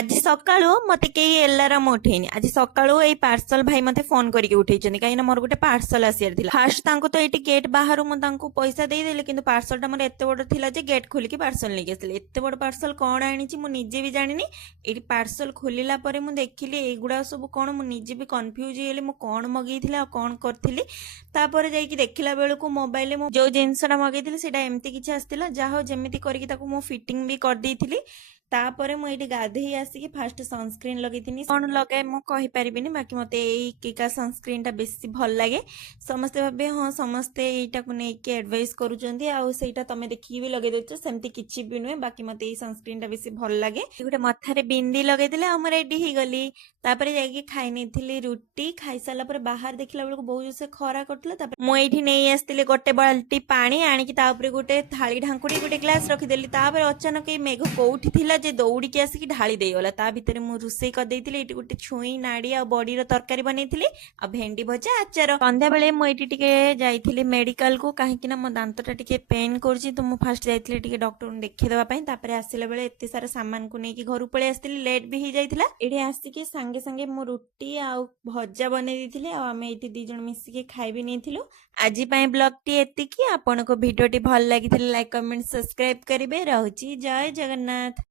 आज सकाळू मते केही एलाराम उठेनी आज सकाळू एई पार्सल भाई मते फोन करके उठेइछन्ती काईना मोर गोटे पार्सल आसियार थिला फास्ट तांको तो एटी गेट बाहरु मु तांको पैसा देई देले किंतु पार्सलटा मोर एते बड़ थिला जे गेट खोलिकी पार्सल लेके आसिले एते बड़ पार्सल कोन आनिछि मु निजे भी जानिनी एटी पार्सल खोलिला परे मु देखिली एगुडा सब कोन मु निजे भी कंफ्यूज हेली मु कोन मगेइथिले आ कोन करथिली तापरे जाईकी देखिला बेलको मोबाइल मु जो जिंसटा मगेइथिले सेटा एम्ति किछि आस्तिला जाहो जेमिति करके ताको मु फिटिंग भी कर देइथिली तापरे मु एठी गाधेई आसिकी फास्ट सनस्क्रीन लगेइथिनी कोन लगाए मु कहि परिबिनी बाकी मते एई किका सनस्क्रीन टा बेसी भल लागे समस्ते भाबे हां समस्ते एटा को नै के एडवाइस करूचंती आ सेटा तमे देखि भी लगे देछ सेमति किछि भी नुए बाकी मते एई सनस्क्रीन टा बेसी भल लागे गोटे मथारे बिंदी लगे देले आ मु रेडी ही गली तापरे जाईकी खाइ नैथिली रुटी खाइ साला पर बाहर देखिला बेलको बहुत से खरा करतला तापरे मु एठी नै आस्तिले गोटे बाल्टी पानी आनिकी ता ऊपर गोटे थाली ढांकुड़ी गोटे ग्लास रखि देली तापरे अचानक ए मेघ कोउठी थिला जे दौड़िकी आसिकी ढाली देगला ता भितर मु रुसई कर देइथिली एटी गोटे छुई नाड़ी आ बडीर तरकारी बनैथिली आ भेंडी भजा आचार संध्या बेले मु एटी टिके जाइथिली मेडिकल को काहेकि ना मो दांतटा टिके पेन करछि तो मु फास्ट जाइथिली टिके डॉक्टर ने देखि देबा पई तापरे आसिला बेले एते सारा सामान को नेकी घर पळे आस्तिली लेट भी ही जाइथिला एडी आसिकी संगे संगे मु रुटी आ भजा बनै दिथिली आ हमें एटी दी जण मिसिके खाइबी नैथिलु आजि पई ब्लॉग टी एतिकी आपनको वीडियो टी भल लागिथिले लाइक कमेंट सब्सक्राइब करिवे रहउची जय जगन्नाथ।